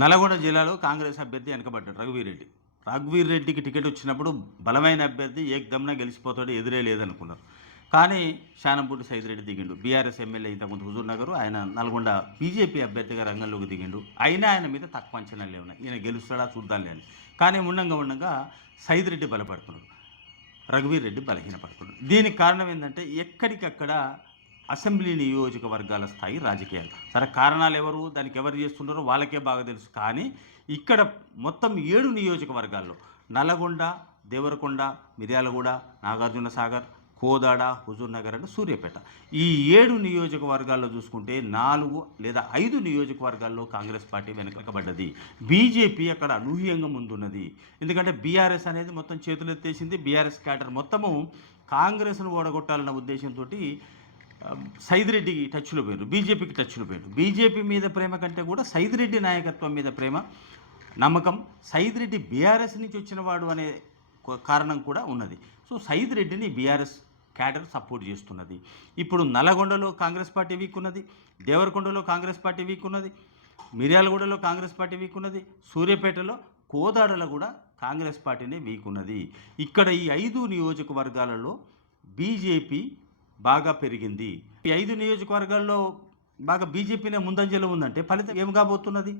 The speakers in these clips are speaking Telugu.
నల్గొండ జిల్లాలో కాంగ్రెస్ అభ్యర్థి వెనకబడ్డాడు రఘువీర్ రెడ్డి. రఘువీర్ రెడ్డికి టికెట్ వచ్చినప్పుడు బలమైన అభ్యర్థి ఏకదమ్న గెలిచిపోతాడు ఎదురే లేదనుకున్నారు. కానీ శానంపూటి సైదిరెడ్డి దిగిండు. బీఆర్ఎస్ ఎమ్మెల్యే ఇంతకుముందు హుజూర్ నగర్ ఆయన నల్గొండ బీజేపీ అభ్యర్థిగా రంగంలోకి దిగిండు. అయినా ఆయన మీద తక్కువ అంచనాలు లేవు. ఈయన గెలుస్తాడా చూద్దాంలే అని కానీ ఉండంగా ఉండగా సైదిరెడ్డి బలపడుతున్నాడు. రఘువీర్ రెడ్డి బలహీనపడుతున్నాడు. దీనికి కారణం ఏంటంటే ఎక్కడికక్కడ అసెంబ్లీ నియోజకవర్గాల స్థాయి రాజకీయాలు. సరే కారణాలు ఎవరు? దానికి ఎవరు చేస్తుంటారో వాళ్ళకే బాగా తెలుసు. కానీ ఇక్కడ మొత్తం ఏడు నియోజకవర్గాల్లో నల్లగొండ దేవరకొండ మిర్యాలగూడ నాగార్జున సాగర్ కోదాడ హుజూర్ నగర్ అంటే సూర్యాపేట. ఈ ఏడు నియోజకవర్గాల్లో చూసుకుంటే నాలుగు లేదా ఐదు నియోజకవర్గాల్లో కాంగ్రెస్ పార్టీ వెనకబడ్డది. బీజేపీ అక్కడ అనూహ్యంగా ముందున్నది. ఎందుకంటే బీఆర్ఎస్ అనేది మొత్తం చేతులు ఎత్తేసింది బీఆర్ఎస్ క్యాడర్ మొత్తము కాంగ్రెస్ను ఓడగొట్టాలన్న ఉద్దేశంతో సైదిరెడ్డికి టచ్లో పోయారు బీజేపీకి టచ్లో పోయారు బీజేపీ మీద ప్రేమ కంటే కూడా సైదిరెడ్డి నాయకత్వం మీద ప్రేమ నమ్మకం. సైదిరెడ్డి బీఆర్ఎస్ నుంచి వచ్చినవాడు అనే కారణం కూడా ఉన్నది. సో సైదిరెడ్డిని బీఆర్ఎస్ క్యాడర్ సపోర్ట్ చేస్తున్నది. ఇప్పుడు నల్లగొండలో కాంగ్రెస్ పార్టీ వీక్ ఉన్నది దేవరకొండలో కాంగ్రెస్ పార్టీ వీక్ ఉన్నది మిర్యాలగూడలో కాంగ్రెస్ పార్టీ వీక్ ఉన్నది సూర్యాపేటలో కోదాడలో కూడా కాంగ్రెస్ పార్టీనే వీక్ ఉన్నది ఇక్కడ ఈ ఐదు నియోజకవర్గాలలో బీజేపీ బాగా పెరిగింది. ఈ ఐదు నియోజకవర్గాల్లో బాగా బీజేపీనే ముందంజలో ఉందంటే ఫలితం ఏం కాబోతున్నది?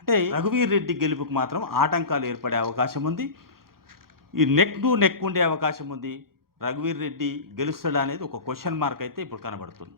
అంటే రఘువీర్ రెడ్డి గెలుపుకు మాత్రం ఆటంకాలు ఏర్పడే అవకాశం ఉంది. ఈ నెక్ టు నెక్ ఉండే అవకాశం ఉంది. రఘువీర్ రెడ్డి గెలుస్తాడా అనేది ఒక క్వశ్చన్ మార్క్ అయితే ఇప్పుడు కనబడుతుంది.